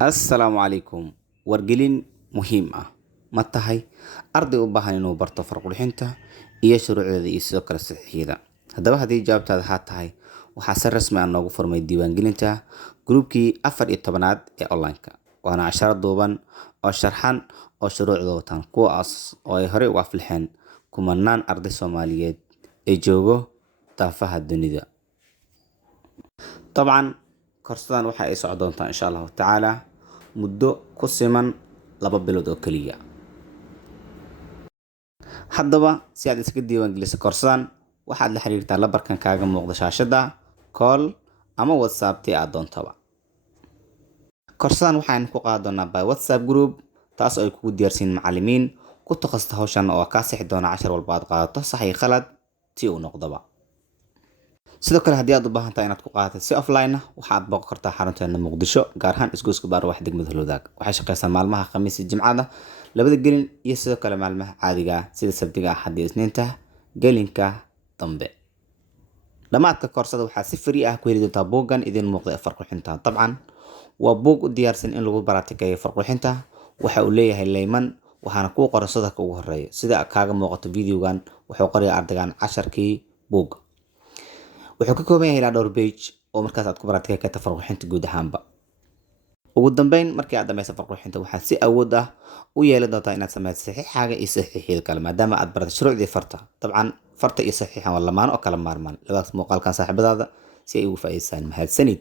assalaamu calaykum wargelin muhiim ah ma tahay arday u baahan inuu barto farqurxinta iyo shuruucdeeda iyo sidoo kale saxiixyada. Haddaba haddii jawaabtaada haa tahay, waxaa si rasmi ah noogu furmay diiwaangelinta gruubkii 14-aad ee online-ka, waana casharo duuban oo sharxan oo shuruucda wataan, kuwaas oo ay horey uga aflixeen kumanaan arday Soomaaliyeed ee joogo daafaha dunida. Dabcan korsadan waxa ay socon doontaa insha allahu tacaala muddo ku siman 2 bilood oo keliya. Haddaba si aad iska diiwaangeliso korsadan, waxaad la xiriirtaa lambarkan kaaga muuqda shaashada, call ama whatsapp tii aad doontaba. Korsadan waxaan ku qaadan doonaa by whatsapp group, taas oo ay kugu diyaarsiin macallimiin ku takhasusta hawshan oo ka sixi doona cashar walba aad qaadato sax iyo khalad tii uu noqdaba. Sidoo kale haddii aad u baahan tahay inaad ku qaadato si offline ah, waxaad booqan kartaa xarunteena Muqdisho, gaar ahaan isgoyska Baarwax degmada Howlwadaag. Waxay shaqeysaa maalmaha Khamiis iyo Jimcada labada gelin, iyo sidoo kale maalmaha caadiga ah sida Sabtiga, Axadda iyo Isniinta gelinka dambe. Dhamaadka koorsada waxaa si free ah ku heli doontaa buuggan idin muuqda ee farqurxinta. Dabcan waa buug u diyaarsan in lagu baraatikeeyo farqurxinta. Waxa uu leeyahay layman, waxaana kuu qoran sadaka ugu horeeya sida kaaga muuqato videogan. Wuxuu qorayaa ardaygan casharkii buugga. Wuxuu ka kooban yahay ilaa dhowr page oo markaas aad ku baraatikeey karta farqurxinta guud ahaanba. Ugu dambeyn, markii aad dhamayso farqurxinta, waxaad si awood ah u yeelan doontaa inaad sameyso saxiixaaga iyo saxiixyada kale, maadaama aad baratay shuruucdii farta. Dabcan farta iyo saxiixan waa lamaan oo kala maarmaan. Labadaas muuqaalkan saaxiibadaada si ay ugu faa'iideystaan. Mahadsanid.